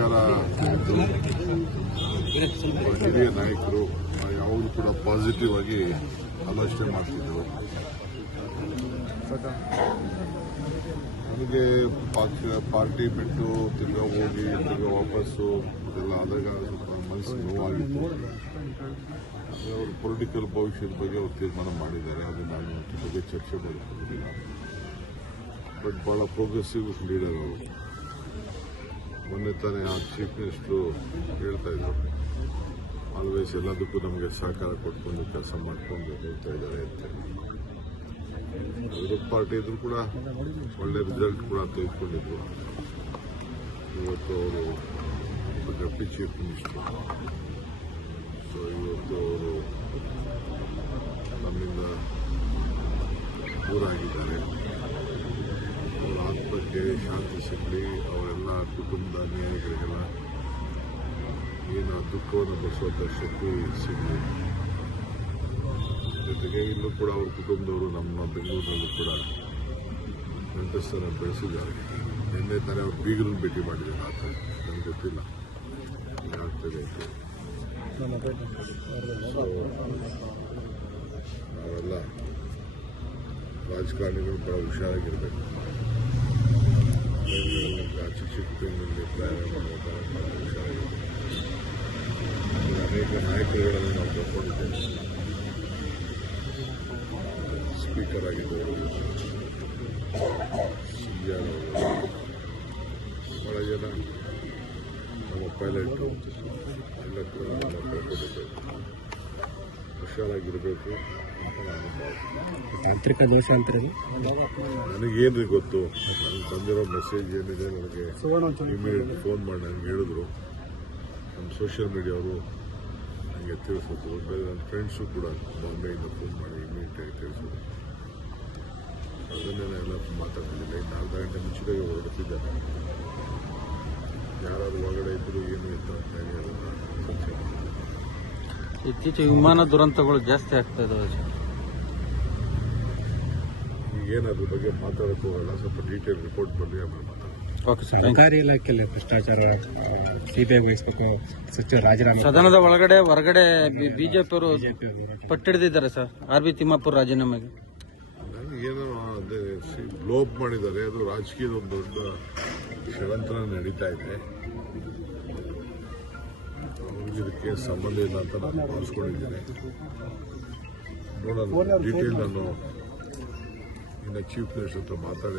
ಇದ್ದು ಹಿರಿಯ ನಾಯಕರು ಯಾವಾಗಲೂ ಕೂಡ ಪಾಸಿಟಿವ್ ಆಗಿ ಆಲೋಚನೆ ಮಾಡ್ತಿದ್ದರು ನನಗೆ ಪಕ್ಷ ಪಾರ್ಟಿ ಬಿಟ್ಟು ತಿರ್ಗಾ ಹೋಗಿ ತಿರ್ಗಾ ವಾಪಸ್ಸು ಇದೆಲ್ಲ ಆದಾಗ ಸ್ವಲ್ಪ ಮನಸ್ಸಿಗೆ ನೋವಾಗಿತ್ತು. ಅವರು ಪೊಲಿಟಿಕಲ್ ಭವಿಷ್ಯದ ಬಗ್ಗೆ ಅವರು ತೀರ್ಮಾನ ಮಾಡಿದ್ದಾರೆ. ಅದು ನಾನು ಬಗ್ಗೆ ಚರ್ಚೆ ಮಾಡಿಕೊಂಡಿಲ್ಲ. ಬಟ್ ಭಾಳ ಪ್ರೋಗ್ರೆಸಿವ್ ಲೀಡರ್ ಅವರು. ಮೊನ್ನೆ ತಾನೇ ಆ ಚೀಫ್ ಮಿನಿಸ್ಟ್ರು ಹೇಳ್ತಾ ಇದ್ರು. ಆಲ್ವೇಸ್ ಎಲ್ಲದಕ್ಕೂ ನಮಗೆ ಸಹಕಾರ ಕೊಟ್ಕೊಂಡು ಕೆಲಸ ಮಾಡಿಕೊಂಡು ಹೋಗ್ತಾ ಇದ್ದಾರೆ ಅಂತ. ವಿರೋಧ ಪಾರ್ಟಿ ಇದ್ರು ಕೂಡ ಒಳ್ಳೆ ರಿಸಲ್ಟ್ ಕೂಡ ತೆಗೆದುಕೊಂಡಿದ್ರು. ಇವತ್ತು ಅವರು ಡೆಪ್ಯೂಟಿ ಚೀಫ್ ಮಿನಿಸ್ಟರ್ ಸೊ ಇವತ್ತು ಆತ್ಮಕ್ಕೆ ಶಾಂತಿ ಸಿಗಲಿ, ಅವರೆಲ್ಲ ಕುಟುಂಬದ ಅನ್ಯಾಯಗಳಿಗೆಲ್ಲ ಏನು ದುಃಖವನ್ನು ಬರೆಸುವಂಥ ಶಕ್ತಿ ಸಿಗಲಿ. ಜೊತೆಗೆ ಇಲ್ಲೂ ಕೂಡ ಅವ್ರ ಕುಟುಂಬದವರು ನಮ್ಮ ಬೆಂಗಳೂರಿನಲ್ಲೂ ಕೂಡ ನೆಂಟಸ್ಥರ ಬೆಳೆಸಿದ್ದಾರೆ. ನಿನ್ನೆ ತಾನೇ ಅವ್ರು ಬೀಗರನ್ನು ಭೇಟಿ ಮಾಡಿದ್ದಾರೆ ಆತ ನನಗೆ ಗೊತ್ತಿಲ್ಲ. ಯಾಕೆ ಅಂತ. ನಾವೆಲ್ಲ ರಾಜಕಾರಣಿಗಳು ಬಹಳ ಹುಷಾರಾಗಿರ್ಬೇಕು. ಅನೇಕ ನಾಯಕರುಗಳನ್ನು ನಾವು ಕರ್ಕೊಂಡಿದ್ದೇವೆ ಸ್ಪೀಕರ್ ಆಗಿದ್ದವರು ಅವರು ಬಹಳ ಜನ ನಮ್ಮ ಪೈಲಟ್ ಎಲ್ಲ ಕೂಡ ನಾವು ಕರ್ಕೊಂಡಿದ್ದೇವೆ ಹುಷಾರಾಗಿರಬೇಕು ಅಂತ ನಾನು ತಾಂತ್ರಿಕ ದೋಷ ಅಂತೀರಿ ನನಗೇನ್ರಿ ಗೊತ್ತು? ನನಗೆ ಬಂದಿರೋ ಮೆಸೇಜ್ ಏನಿದೆ? ನನಗೆ ಇಮಿಡಿಯೇಟ್ ಫೋನ್ ಮಾಡಿ ನನಗೆ ಹೇಳಿದ್ರು. ನಮ್ಮ ಸೋಷಿಯಲ್ ಮೀಡಿಯಾವರು ನನಗೆ ತಿಳಿಸೋದು ಬೇರೆ ನನ್ನ ಫ್ರೆಂಡ್ಸು ಕೂಡ ಬಾಂಬೆಯಿಂದ ಫೋನ್ ಮಾಡಿ ಇಮಿಡಿಯೇಟಾಗಿ ತಿಳಿಸೋದು. ಅದನ್ನೇ ಎಲ್ಲ ಮಾತಾಡ್ತಿದ್ದಿಲ್ಲ. ಇನ್ನು ಅರ್ಧ ಗಂಟೆ ಮುಂಚಿತಾಗಿ ಹೊರಡುತ್ತಿದ್ದಾರೆ ಯಾರಾದರೂ ಒಳಗಡೆ ಇದ್ದರೂ ಏನು ಅಂತ ಹೇಳಿ ಅದನ್ನು ಚರ್ಚೆ ಇತ್ತೀಚೆಗೆ ವಿಮಾನ ದುರಂತಗಳು ಜಾಸ್ತಿ ಆಗ್ತಾ ಇದಾವೆ ಈಗ ಏನಾದ್ರ ಬಗ್ಗೆ ಮಾತಾಡೋಕ್ಕೆ ಹೋಗಲ್ಲ. ಸ್ವಲ್ಪ ಡೀಟೇಲ್ ರಿಪೋರ್ಟ್ ಬರಲಿ ಆಮೇಲೆ ಓಕೆ ಸರ್ ಸರ್ಕಾರಿ ಇಲಾಖೆಯಲ್ಲಿ ಭ್ರಷ್ಟಾಚಾರ ಸಿಬಿಐ ವಹಿಸಬೇಕು ಸಚಿವ ರಾಜೀನಾಮೆ ಸದನದ ಒಳಗಡೆ ಹೊರಗಡೆ ಬಿಜೆಪಿಯವರು ಪಟ್ಟಿಡಿದಿದ್ದಾರೆ ಸರ್. ಆರ್ ಬಿ ತಿಮ್ಮಾಪುರ್ ರಾಜೀನಾಮೆಗೆ. ಏನೋ ಅದೇ ಮಾಡಿದ್ದಾರೆ. ಅದು ರಾಜಕೀಯದ ಒಂದು ದೊಡ್ಡ ಷಡಂತ್ರ ನಡೀತಾ ಇದೆ. ಇದಕ್ಕೆ ಸಂಬಂಧ ಇಲ್ಲ ಅಂತ ನಾನು ಭಾವಿಸ್ಕೊಂಡಿದ್ದೇನೆ. ನೋಡೋಣ. ಡೀಟೇಲ್ ನಾನು ಇನ್ನು ಚೀಫ್ ಮಿನಿಸ್ಟರ್ ಹತ್ರ ಮಾತಾಡಿ.